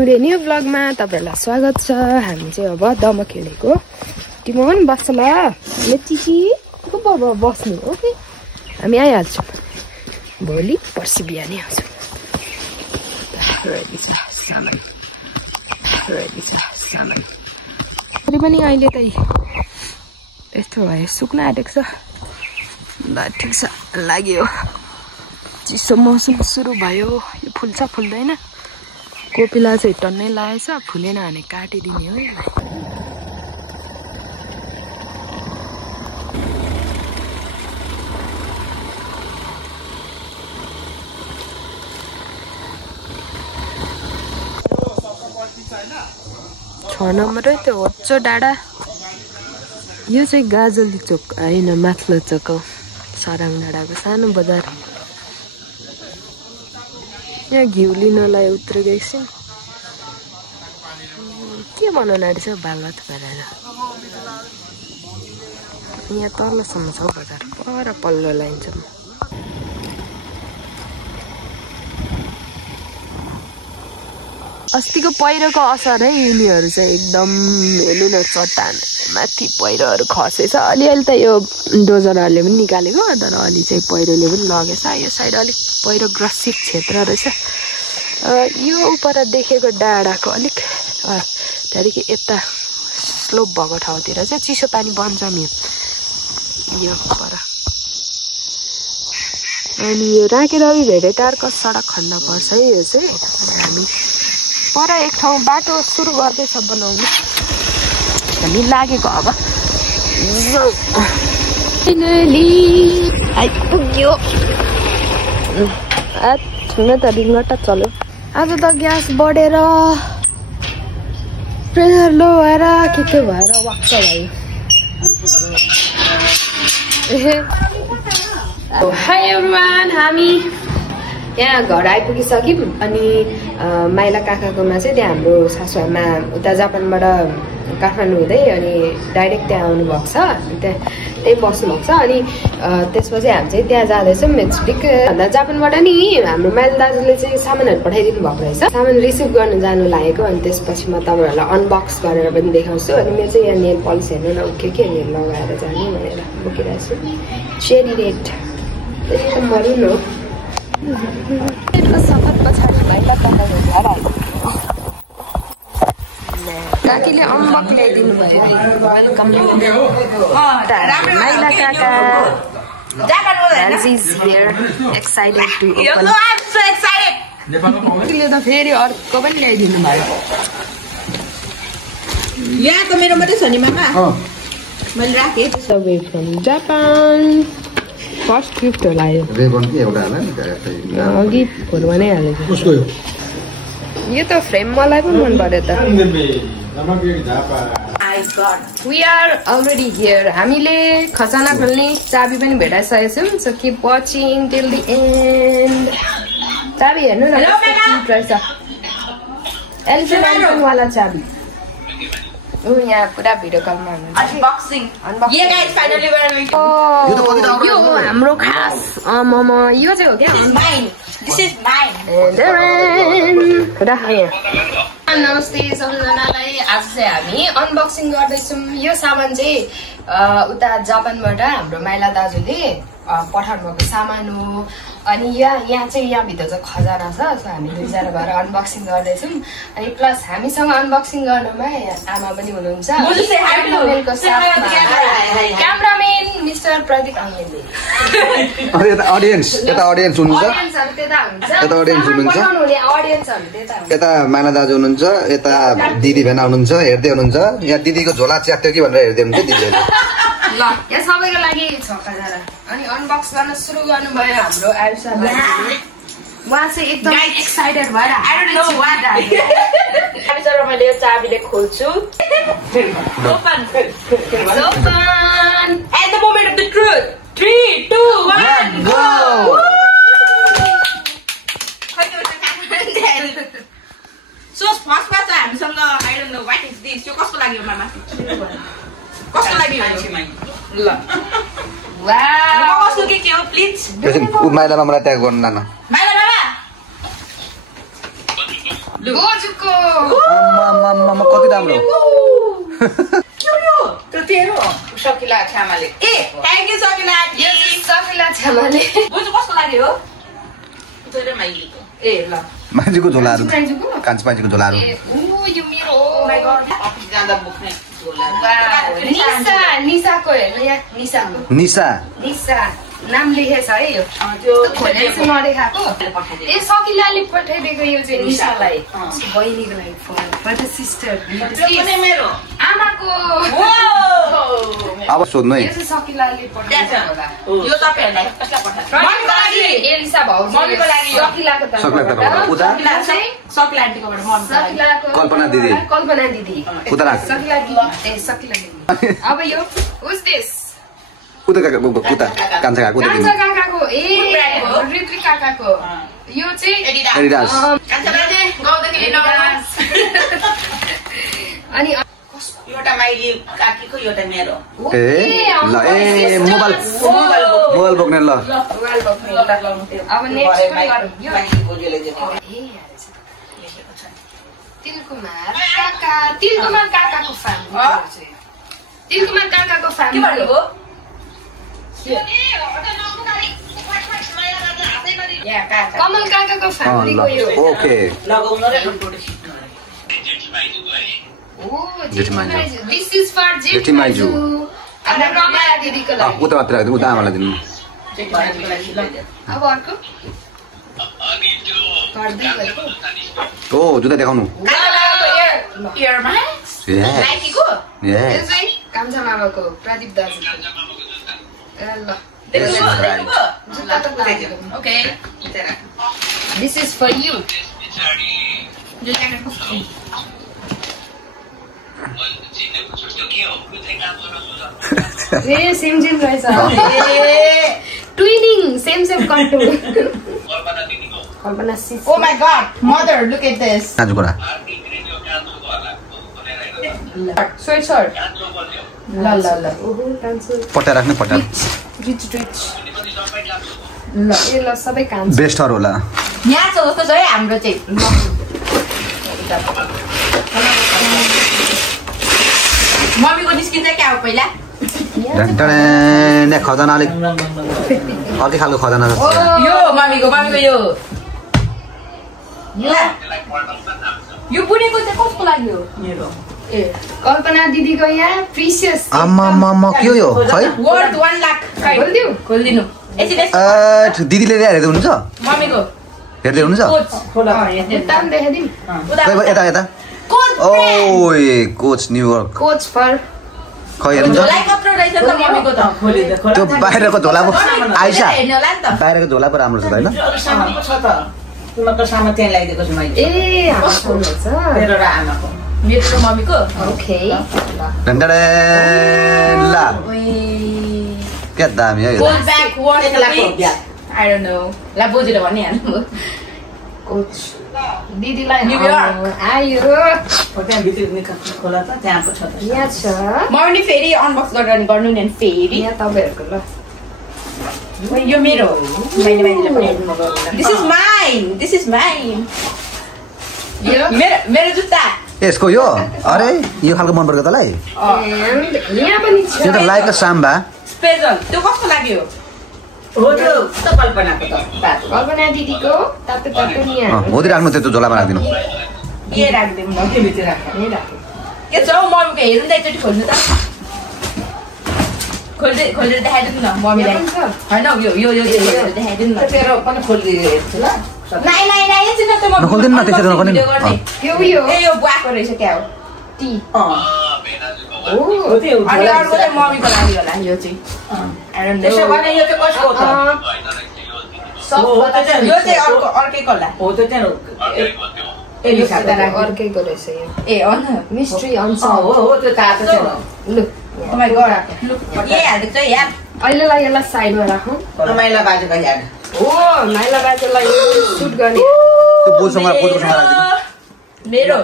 मेरो न्यू ब्लगमा तपाईहरुलाई स्वागत छ। हामी चाहिँ अब दम खेलेको तिम्रो पनि बस्छ ल चिची को बाबा बस्नु ओके हामी आइहाल्छौँ भोलि पर्सि बिहानै आउँछौँ। फेरि पनि अहिले त यस्तो भयो सुक्न आँटेको छ ल ठिक छ लाग्यो चिसो मौसम सुरु भयो यो फुल्छ फुल्दैन कोपिला चाहिँ टन्नै लागेछ फुलेन भने काटिदिने हो यसलाई। छ नम्बरै त्यो होचो डाँडा यो चाहिँ गाजली चोक होइन माथिल्लो चोक हो साराङ डाँडाको सानो बजार। यहाँ घिउ लिनलाई उत्रेको एकछिन के बनाउन आँटेछ बालुवा थुपारेर यहाँ तलसम्म छ बजार पर पल्लो लाइनसम्म। अस्तिको पहिरोको असर है यिनीहरू चाहिँ एकदम हेर्नु न चट्टान माथि पहिरोहरू खसेछ। अलिअलि त यो डोजरहरूले पनि निकालेको तर अलि चाहिँ पहिरोले पनि लगेछ। यो साइड अलिक पहिरो ग्रसित क्षेत्र रहेछ। यो उपर देखेको डाँडाको अलिक त्यहाँदेखि यता स्लोप भएको ठाउँतिर चाहिँ चिसो पानी बन्जम्यो यो पर। अनि यो राँकेरवि भेडेटारको सडक खण्ड पर्छ है यो चाहिँ। हामी पर एक ठाउँ बाटो सुरु गर्दैछ बनाउनु हामी लागेको अब आइपुग्यो। ठुलो त रिङ्गटा चल्यो आज त ग्यास बढेर प्रेसर लो भएर के भएर वाक्क भयो। हाई एभ्रिवान हामी यहाँ घर आइपुगिसक्यौँ। अनि माइला काकाकोमा चाहिँ त्यहाँ हाम्रो सासुआमा उता जापानबाट काठमाडौँ हुँदै अनि डाइरेक्ट त्यहाँ आउनुभएको छ त्यही बस्नुभएको छ। अनि त्यसपछि हामी चाहिँ त्यहाँ जाँदैछौँ मेच्डिक भन्दा जापानबाट नि हाम्रो माइला दाजुले चाहिँ सामानहरू पठाइदिनु भएको रहेछ। सामान रिसिभ गर्न जानु लागेको अनि त्यसपछि म तपाईँहरूलाई अनबक्स गरेर पनि देखाउँछु। अनि मेरो चाहिँ यहाँ नेल पलिस हेर्नु न के लगाएर जाने भनेर बोकिरहेको छु चेरी रेड त्यही त मरुन हो। सफर पछाडि माइला काका घर आइपुग्यो। काकीले अम्बक ल्याइदिनु भयो वेलकम माइला काका। is here excited to open. You know I'm so excited. काकीले त फेरि अर्को पनि ल्याइदिनु भयो। यहाँको मेरो मात्रै छ नि मामा मैले राखेँ। Away from Japan. First gift होला यो अघि फोनमा नै हालेको यो त फ्रेम मलाई पनि मन पर्यो त। We are already here. हामीले खजाना खोल्ने चाबी पनि भेटाइसकेको छौँ। So keep watching till the end. चाबी हेर्नु न रहेछ एलिफेन्ट वाला चाबी। यहाँ पुरा भिडियो कलमा अनबक्सिङ यो गाइस फाइनली यो हाम्रो खास यो चाहिँ हो क्या माइन दिस इज माइन। नमस्ते सबैजनालाई। आज चाहिँ हामी अनबक्सिङ गर्दैछौँ। यो सामान चाहिँ उता जापानबाट हाम्रो माइला दाजुले पठाउनु भएको सामान हो। अनि यहाँ चाहिँ यहाँभित्र चाहिँ खजाना छ। सो हामी दुईजना भएर अनबक्सिङ गर्दैछौँ। अनि प्लस हामीसँग अनबक्सिङ गर्नुमा आमा पनि हुनुहुन्छ क्यामरामेन मिस्टर प्रदीप अङ्गेलले। यता माइला दाजु हुनुहुन्छ यता दिदी भेना हुनुहुन्छ हेर्दै हुनुहुन्छ। यहाँ दिदीको झोला च्यात्यो कि भनेर हेर्दै हुनुहुन्छ दिदीहरूले। ल यहाँ सबैको लागि छ खजाना। अनि अनबक्स गर्न सुरु गर्नुभयो हाम्रो आयुषा दाजुले। उहाँ चाहिँ एकदम एक्साइटेड भएर मैले यो चाबीले खोल्छु। Open at the moment of the truth 3 2 1 go. So फर्स्टमा चाहिँ हामीसँग I don't know what is this. यो कसको लागि हो मामा कसको लागि हो ल वाउ कसको के हो प्लिज माइलामा मलाई ट्याग गर्नु न। माइला बोजुको आम्मा कति राम्रो त्यो तेरो सकिला छामाले ए थ्यांक यू सकिला सकिला छामाले बोजु कस्तो लाग्यो तेरो माइलीको ए ल मान्छेको झोलाहरू कान्छी मान्छेको झोलाहरू यो मेरो ओ माय गॉड अफिस जाँदा बोक्ने निसाको हेर्नु यहाँ निसा नाम लेखेछ है यो त्यो नदेखाएको ए सकिलाले पठाइदिएको यो चाहिँ निसालाई बहिनीको लागि फर द सिस्टर मेरो आमाको अब सोध्नु है यो चाहिँ सकिलाले पठाइदिएको होला यो तपाईहरुलाई कसलाई पठाएको मम्मीको लागि एलिसा भाउजू मम्मीको लागि सकिलाको तर्फबाट सकिला आन्टीकोबाट सकिलाको कल्पना दिदी उता राख सकिला दिदी अब यो who's this कुता कान्छा काकाको ए ऋत्विक काकाको यो चाहिँ एडिडास अनि एउटा माइली काकीको एउटा मेरो ए ल ए मोबाइल बोक्ने ल अब नेक्स्ट यो तिलकुमार काकाको फ्यामिली तिलकुमार काकाको फ्यामिली हो कमल काकाको फ्यामिलीको यो ओके दिस इज फर जेठीमाइजू अनि रमाया दिदीको लागि उता मात्र राख्दिनु उता आमालाई दिनु अब अर्को ओ जुत्ता देखाउनु कान्छा मामाको प्रदीप दाजु ल this is for you a same रहेछ twinning same contour Kalpana sis Oh my god, mother, look at this. नाजुकोरा स्वेट शर्ट ल पट्टा राख्ने पट्टा रिच ल ए ल सबै काम बेस्टर होला यहाँ छ जस्तो छ है हाम्रो चाहिँ मम्मीको निस्किन्छ क्या हो पहिला ने खजाना अलिक अर्कै खालको खजाना छ यो मम्मीको यो यो बुनेको चाहिँ कसको लागि हो मेरो ए कल्पना दिदीको यहाँ प्रिसियस आम्मा के हो यो खै वर्थ 1 लाख खोल्दिनु दिदीले हेर्दै हुनुहुन्छ मम्मीको हेर्दै हुनुहुन्छ यता ओए कोच न्युयोर्क कोच फर खै हेर्नुहुन्छ झोला कत्रो रहेछ त मम्मीको त त्यो बाहिरको झोला आइसा बाहिरको झोला पो राम्रो छ हैन सामानको छ त तिमीको सामान त्यहाँ ल्याइदिएको छु मैले ए हाम्रो छ तेरो र आमाको मेरो मम्मीको ओके डन्डडे ला के दामी हो यो गोल ब्याक वर्थ 1 लाख रुपैयाँ आई डोन्ट नो ला बुझेर भन्ने हाल्नु कोच दिदीलाई न्युयोर्क आयो त्यहाँ भित्र खोला त त्यहाँ पो छ त यहाँ छ मैले फेरि अनबक्स गरेर गर्नु नि फेरि यहाँ तपाईहरुको ल यो मेरो मैले पठाइदिनु दिस इज माइन मेरो जुत्ता यसको यो अरे यो खालको मन पर्छ तलाई यहाँ पनि छ यो त लाइक अ साम्बा स्पेशल त्यो कस्तो लाग्यो हो त्यो त कल्पनाको त कल्पना दिदीको तातो यहाँ होदी राख्नु त्यो झोलामा राख्दिनु के राख्दिनु म के भित्र राख्नु के छ मम्मीको हेर्नु त एकचोटि खोल्नु त खोलेर देखाइदिनु न मम्मीलाई हैन यो देखाइदिनु न तेरो पनि खोलिदिनु हेर्छु ल नाइ एकछिन त म खोल्दिनु न त्यसरी नगर्नु यो यो बुवाको रहेछ क्या हो टी ओ त्यो अनि अर्को चाहिँ मम्मीको लागि होला यो चाहिँ आई डोन्ट नो त्यसो भने यो चाहिँ कसको हो त यो चाहिँ अर्कैको होला हो त्यो चाहिँ अर्कैको रहेछ यो ए अन मिस्ट्री अनसल्भ हो त्यो तातो छ लु ओ माय गॉड लु के हाल्दिन्छ यार अहिलेलाई यसलाई साइडमा राखौँ माइला बाजुको यार ओ माइला बाजुलाई सुट गर्ने त्यो बोलसँग राख्दिनु मेरो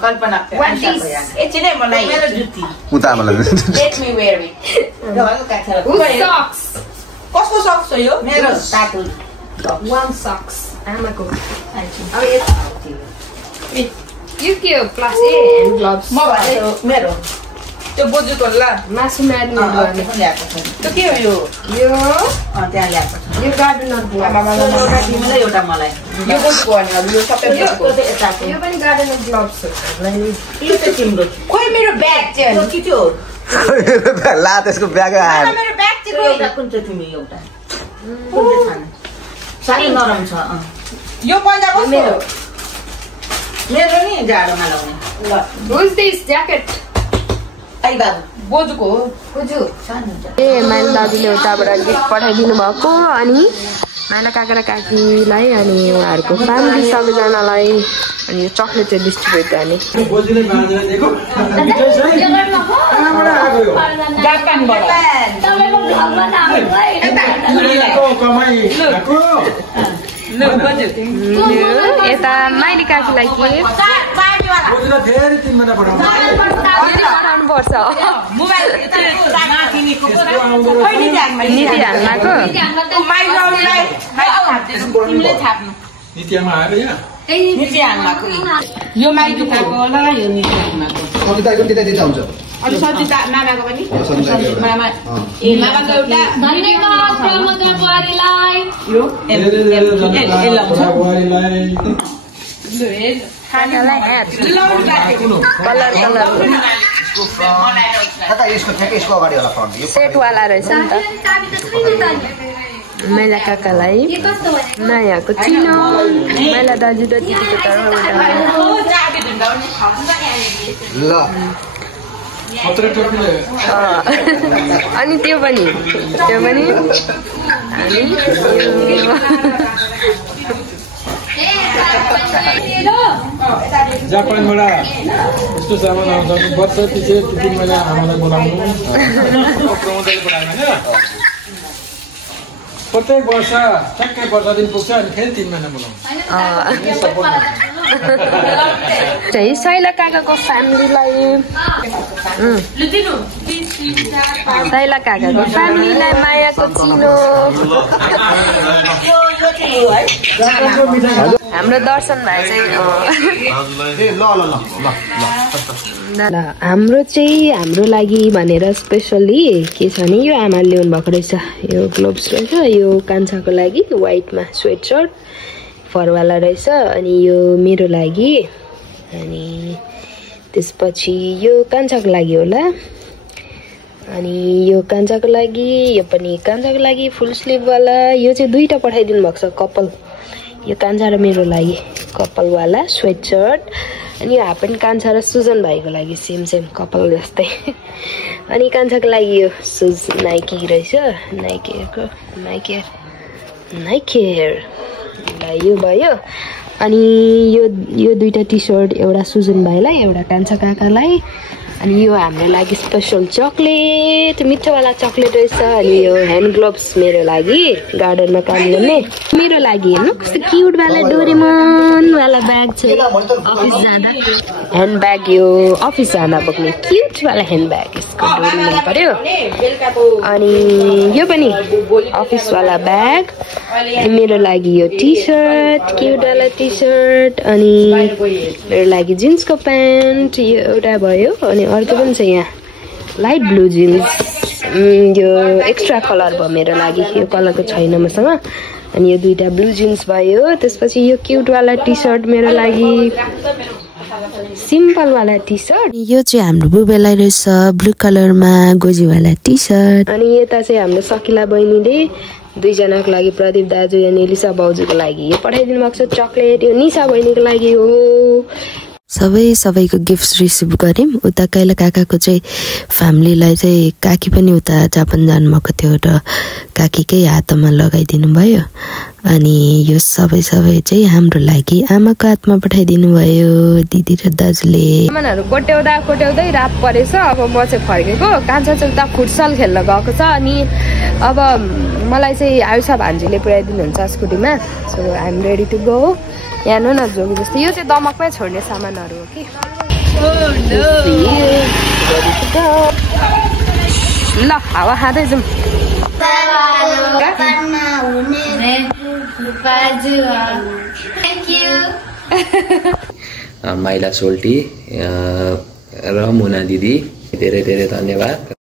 कल्पना एकछिन है मलाई मेरो जुत्ती उता आमालाई let me wear it socks कसको सक्स हो यो मेरो तातो one socks आमाको अब यो के हो प्लस ए ह्यान्ड ग्लोभ्स म भने मेरो त्यो बोजुको ल मासु म्यारिनेट गर्ने ल्याएको छ त्यो के हो यो त्यहाँ ल्याएको छ यो गार्डनर एउटा तिमीलाई एउटा मलाई यो बोजुको भने अब यो सबै बोजुको यो पनि गार्डनर ग्लोभ्स हो यो चाहिँ तिम्रो खोइ मेरो ब्याग चाहिँ हो के थियो ला त्यसको ब्याग आयो मेरो ब्याग चाहिँ एउटा कुन चाहिँ तिमी एउटा कुन चाहिँ छान साह्रै नरम छ यो पन्जाब मेरो मेरो नि जाडोमा लाउने ल Who's this jacket? आई बाबु बोजुको हो बोजु सानो हुन्छ ए माइला दाजुले उताबाट गिफ्ट पठाइदिनु भएको अनि माइला काका र काकीलाई अनि उहाँहरूको फ्यामिली सबैजनालाई अनि यो चक्लेट चाहिँ डिस्ट्रिब्युट गर्ने यता माइली काकीलाई के पठाउनु पर्छ नीति हाल्नको यो माइती खाएको होला यो नीति हाल्नको सजिताको दिँदै दिन्छ हुन्छ अनि सब्जी मामाको पनि मामा मामाको एउटा धन्यवाद प्रमोदर बुहारीलाई यो खानालाई एड कलर कता यसको ठ्याक्कै यसको अगाडि होला फ्रन्ट यो सेटवाला रहेछ नि त माइला काकालाई नयाँको चिनो माइला दाजु र दिदीको ल अनि त्यो पनि अनि जापानबाट यस्तो सामान आउँछ वर्ष पछि 3 महिना आमालाई बोलाउनु प्रमोदले बोलाउनु हैन प्रत्येक वर्ष ठ्याक्कै वर्ष दिन पुग्छ अनि फेरि 3 महिना बोलाउनु चाहिँ शैला काकाको फ्यामिलीलाई शैला काकाको फ्यामिलीलाई मायाको चिनो हाम्रो दर्शन भाइ चाहिँ हाम्रो लागि भनेर स्पेसली के छ भने यो आमाले ल्याउनु भएको रहेछ यो ग्लोभ्स रहेछ यो कान्छाको लागि व्हाइटमा स्वेट सर्ट फरवाला रहेछ अनि यो मेरो लागि अनि त्यसपछि यो कान्छाको लागि होला अनि यो कान्छाको लागि यो पनि कान्छाको लागि फुल स्लिभ वाला यो चाहिँ दुईटा पठाइदिनु भएको छ कपाल यो कान्छा र मेरो लागि कपाल वाला स्वेट सर्ट अनि यो हाफ प्यान्ट कान्छा र सुजन भाइको लागि सेम कपाल जस्तै अनि कान्छाको लागि यो सुज नाइकी रहेछ नाइकेयर यो भयो अनि यो दुईटा टी सर्ट एउटा सुजन भाइलाई एउटा कान्छा काकालाई अनि यो हाम्रो लागि स्पेशल चकलेट मिठोवाला चकलेट रहेछ अनि यो ह्यान्ड ग्लोभ्स मेरो लागि गार्डनमा काम गर्ने मेरो लागि हेर्नु कस्तो क्युट वाला डोरेमन वाला ब्याग छ अफिस जाँदा ह्यान्ड ब्याग यो अफिस जाँदा बोक्ने क्युट वाला ह्यान्ड ब्याग यसको डोरी मन पर्यो अनि यो पनि अफिस वाला ब्याग मेरो लागि यो टी सर्ट क्युट वाला टी सर्ट अनि मेरो लागि जिन्सको प्यान्ट यो एउटा भयो अनि अर्को पनि छ यहाँ लाइट ब्लू जिन्स यो एक्स्ट्रा कलर भयो मेरो लागि यो कलरको छैन मसँग अनि यो दुईटा ब्लू जिन्स भयो त्यसपछि यो क्युट वाला टी सर्ट मेरो लागि सिम्पल वाला टी सर्ट यो चाहिँ हाम्रो बुबेलाई रहेछ ब्लू कलरमा गोजी वाला टी सर्ट अनि यता चाहिँ हाम्रो सकिला बहिनीले दुईजनाको लागि प्रदीप दाजु अनि लिसा बाउजूको लागि यो पठाइदिनु भएको छ चकलेट यो निशा बहिनीको लागि हो सबैको गिफ्ट्स रिसिभ गर्यौँ उता कैला काकाको चाहिँ फ्यामिलीलाई चाहिँ काकी पनि उता जापान जानुभएको थियो र काकीकै हातमा लगाइदिनु भयो अनि यो सबै चाहिँ हाम्रो लागि आमाको हातमा पठाइदिनु भयो दिदी र दाजुले सामानहरू कोट्याउँदै रात परेछ अब म चाहिँ फर्केको कान्छा चाहिँ उता फुटसल खेल्न गएको छ अनि अब मलाई चाहिँ आयुषा भान्जीले पुर्याइदिनुहुन्छ स्कुटीमा so I am ready to go यहाँ न जोगी जस्तो यो चाहिँ दमकमै छोड्ने सामानहरू हो कि ल हावा खाँदै जाउँ माइला सोल्टी र मुना दिदी धेरै धेरै धन्यवाद।